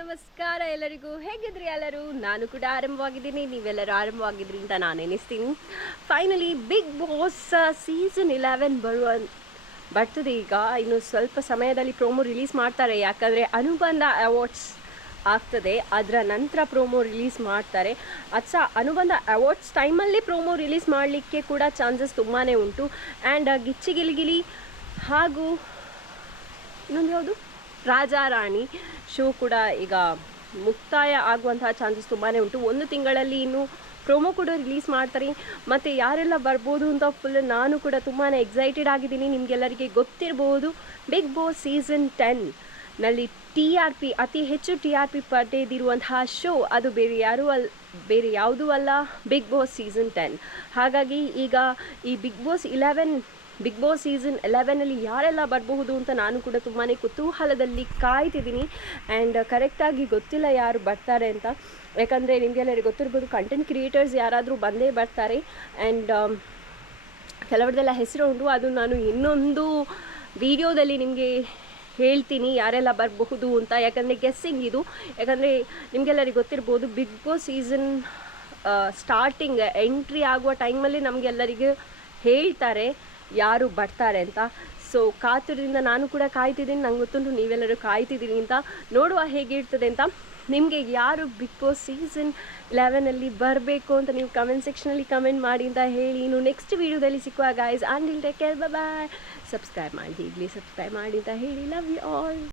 ನಮಸ್ಕಾರ ಎಲ್ಲರಿಗೂ. ಹೇಗಿದ್ರಿ ಎಲ್ಲರೂ? ನಾನು ಕೂಡ ಆರಂಭವಾಗಿದ್ದೀನಿ. ನೀವೆಲ್ಲರೂ ಆರಂಭವಾಗಿದ್ರಿ ಅಂತ ನಾನು ಎನಿಸ್ತೀನಿ finally Bigg Boss season eleven ಬರುವ ಬರ್ತದೆ ಈಗ. ಇನ್ನು ಸ್ವಲ್ಪ ಸಮಯದಲ್ಲಿ ಪ್ರೋಮೋ ರಿಲೀಸ್ ಮಾಡ್ತಾರೆ. ಯಾಕಂದರೆ ಅನುಬಂಧ ಅವಾರ್ಡ್ಸ್ ಆಗ್ತದೆ. ಅದರ ನಂತರ ಪ್ರೋಮೋ ರಿಲೀಸ್ ಮಾಡ್ತಾರೆ. ಅದು ಅನುಬಂಧ ಅವಾರ್ಡ್ಸ್ ಟೈಮಲ್ಲಿ ಪ್ರೋಮೋ ರಿಲೀಸ್ ಮಾಡಲಿಕ್ಕೆ ಕೂಡ ಚಾನ್ಸಸ್ ತುಂಬಾ ಉಂಟು. ಆ್ಯಂಡ್ ಗಿಚ್ಚಿ ಗಿಲಿಗಿಲಿ ಹಾಗೂ ಇನ್ನೊಂದು ಯಾವುದು? ರಾಜಾ ರಾಣಿ ಶೋ ಕೂಡ ಈಗ ಮುಕ್ತಾಯ ಆಗುವಂತಹ ಚಾನ್ಸಸ್ ತುಂಬಾ ಉಂಟು. ಒಂದು ತಿಂಗಳಲ್ಲಿ ಇನ್ನು ಪ್ರೊಮೋ ಕೂಡ ರಿಲೀಸ್ ಮಾಡ್ತಾರೆ. ಮತ್ತು ಯಾರೆಲ್ಲ ಬರ್ಬೋದು ಅಂತ ಫುಲ್ ನಾನು ಕೂಡ ತುಂಬಾ ಎಕ್ಸೈಟೆಡ್ ಆಗಿದ್ದೀನಿ. ನಿಮಗೆಲ್ಲರಿಗೆ ಗೊತ್ತಿರ್ಬೋದು ಬಿಗ್ ಬಾಸ್ ಸೀಸನ್ ಟೆನ್ನಲ್ಲಿ ಟಿ ಆರ್ ಪಿ ಅತಿ ಹೆಚ್ಚು ಟಿ ಆರ್ ಪಿ ಪಡೆದಿರುವಂತಹ ಶೋ ಅದು ಬೇರೆ ಯಾರು ಅಲ್, ಬೇರೆ ಯಾವುದೂ ಅಲ್ಲ ಬಿಗ್ ಬಾಸ್ ಸೀಸನ್ ಟೆನ್ ಹಾಗಾಗಿ ಈಗ ಈ Bigg Boss eleven Bigg Boss season ಎಲೆವೆನಲ್ಲಿ ಯಾರೆಲ್ಲ ಬರಬಹುದು ಅಂತ ನಾನು ಕೂಡ ತುಂಬಾ ಕುತೂಹಲದಲ್ಲಿ ಕಾಯ್ತಿದ್ದೀನಿ. ಆ್ಯಂಡ್ ಕರೆಕ್ಟಾಗಿ ಗೊತ್ತಿಲ್ಲ ಯಾರು ಬರ್ತಾರೆ ಅಂತ. ಯಾಕಂದರೆ ನಿಮಗೆಲ್ಲರಿಗೆ ಗೊತ್ತಿರ್ಬೋದು ಕಂಟೆಂಟ್ ಕ್ರಿಯೇಟರ್ಸ್ ಯಾರಾದರೂ ಬಂದೇ ಬರ್ತಾರೆ. ಆ್ಯಂಡ್ ಕೆಲವರದೆಲ್ಲ ಹೆಸರು ಉಂಟು, ಅದು ನಾನು ಇನ್ನೊಂದು ವಿಡಿಯೋದಲ್ಲಿ ನಿಮಗೆ ಹೇಳ್ತೀನಿ ಯಾರೆಲ್ಲ ಬರಬಹುದು ಅಂತ. ಯಾಕಂದರೆ ಗೆಸ್ಸಿಂಗ್ ಇದು. ಯಾಕಂದರೆ ನಿಮಗೆಲ್ಲರಿಗೆ ಗೊತ್ತಿರ್ಬೋದು Bigg Boss season starting entry ಆಗುವ ಟೈಮಲ್ಲಿ ನಮಗೆಲ್ಲರಿಗೆ ಹೇಳ್ತಾರೆ. ಯಾರು ಬರ್ತಾರೆ ಅಂತ. ಸೊ ಕಾತುರದಿಂದ ನಾನು ಕೂಡ ಕಾಯ್ತಿದ್ದೀನಿ. ನಂಗೆ ಗೊತ್ತುಂಟು ನೀವೆಲ್ಲರೂ ಕಾಯ್ತಿದ್ದೀನಿ ಅಂತ. ನೋಡುವ ಹೇಗಿರ್ತದೆ ಅಂತ. ನಿಮಗೆ ಯಾರು ಬಿಗ್ ಬಾಸ್ ಸೀಸನ್ ಲೆವೆನಲ್ಲಿ ಬರಬೇಕು ಅಂತ ನೀವು ಕಮೆಂಟ್ ಸೆಕ್ಷನಲ್ಲಿ ಕಮೆಂಟ್ ಮಾಡಿ ಅಂತ ಹೇಳಿ. ಇನ್ನು ನೆಕ್ಸ್ಟ್ ವೀಡಿಯೋದಲ್ಲಿ ಸಿಕ್ಕುವ guys and take care bye subscribe ಮಾಡಿ ಈಗಲೇ ಸಬ್ಸ್ಕ್ರೈಬ್ ಮಾಡಿ ಅಂತ ಹೇಳಿ. Love you all